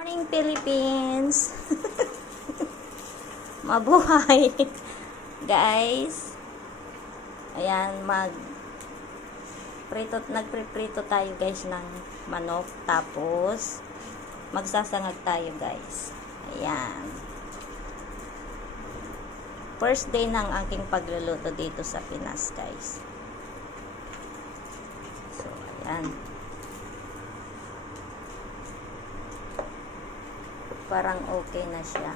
Morning Philippines! Mabuhay! Guys, ayan, nagpriprito tayo guys ng manok, tapos magsasangag tayo guys. Ayan. First day ng aking pagluluto dito sa Pinas guys. So, ayan. Parang okay na siya.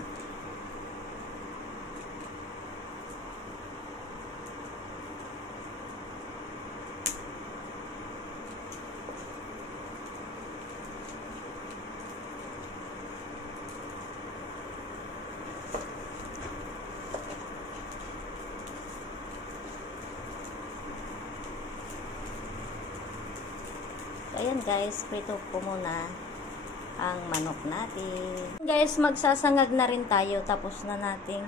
Ayan guys, prito ko muna ang manok natin. Guys, magsasangag na rin tayo. Tapos na nating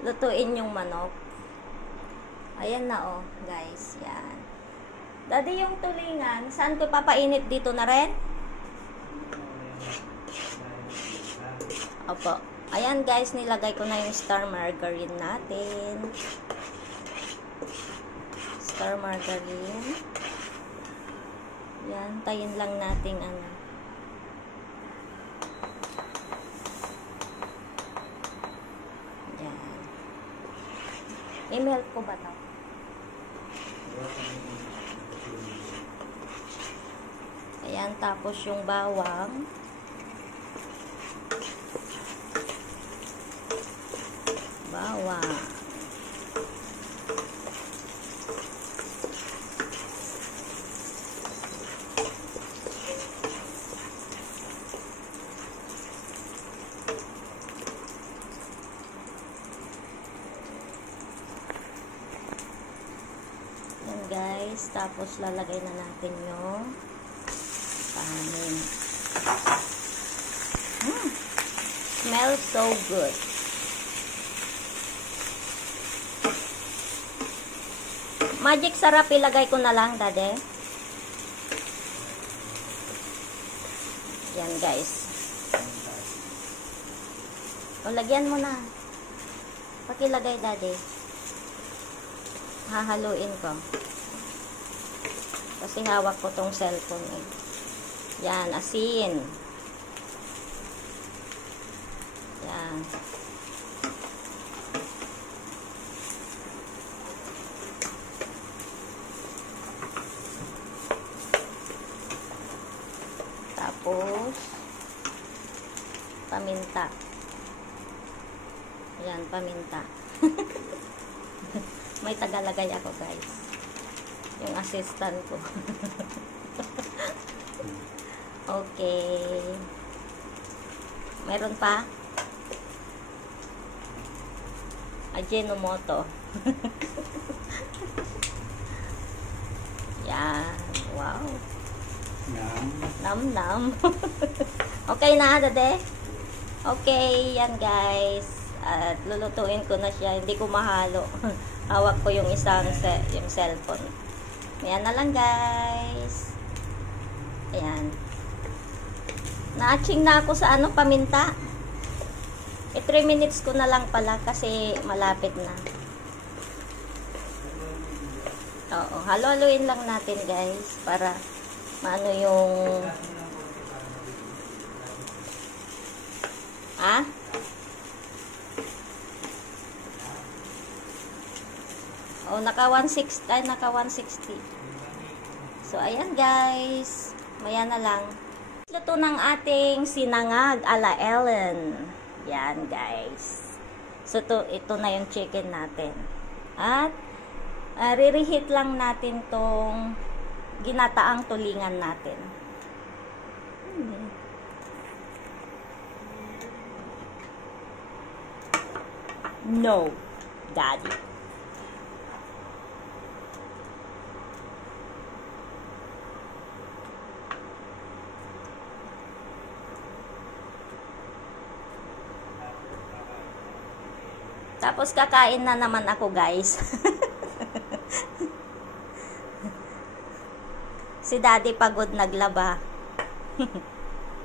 lutuin yung manok. Ayan na oh, guys. Yan. Daddy, yung tulingan, saan ko papainit dito na rin? Opo. Ayan guys, nilagay ko na yung star margarine natin. Star margarine. Yan, tayin lang nating ano. I-melt ko ba ito? Ayan, tapos yung bawang. Bawang. Guys, tapos lalagay na natin yung kanin. Smells so good. Magic sarap ilagay ko na lang, Dade. Yan guys. O, lagyan mo na. Pakilagay, Dade. Hahaluin ko. Kasi hawak ko tong cellphone eh. Yan, asin. Yan. Tapos, paminta. Yan, paminta. May tagalagay ako guys. Yung assistant ko. Okay. Meron pa? Ajinomoto. Yan. Wow. Nam. Okay na, Dade? Okay, yan guys. At lulutuin ko na siya. Hindi ko mahalo. Hawak ko yung yung cellphone. Ayan na lang guys. Ayan. Na-aching na ako sa paminta. 3 minutes ko na lang pala kasi malapit na. Oo, halo-haluin lang natin guys para maano yung Oh, naka 160. So, ayan guys. Maya na lang. Luto ng ating sinangag ala Ellen. Yan guys. So, ito na yung chicken natin. At, re-reheat lang natin tong ginataang tulingan natin. No, Daddy. Tapos kakain na naman ako guys. Si Daddy pagod naglaba.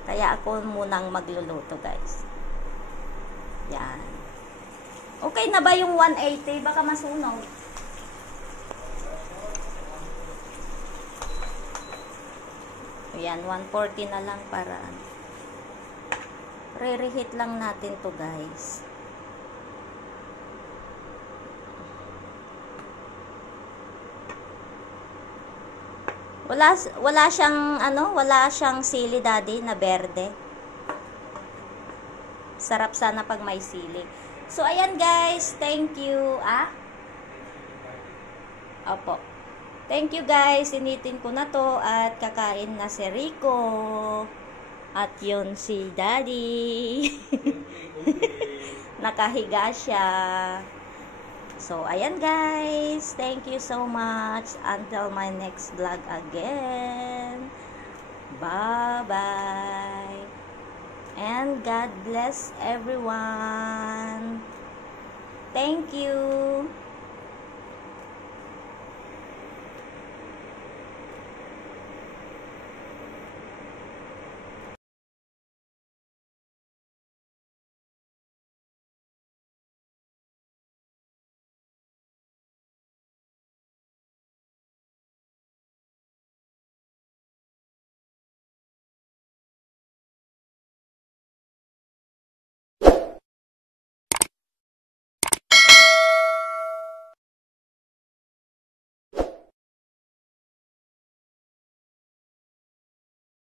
Kaya ako munang magluluto, guys. Yan. Okay na ba yung 180? Baka masunog. Ayan, 140 na lang para re-reheat lang natin to, guys. Wala siyang wala siyang sili, daddy, na berde. Sarap sana pag may sili. So ayan, guys, thank you. Opo. Thank you, guys. Initin ko na to at kakain na si Rico. At yun si Daddy. Nakahiga siya. So, ayan, guys. Thank you so much. Until my next vlog again. Bye-bye. And God bless everyone. Thank you.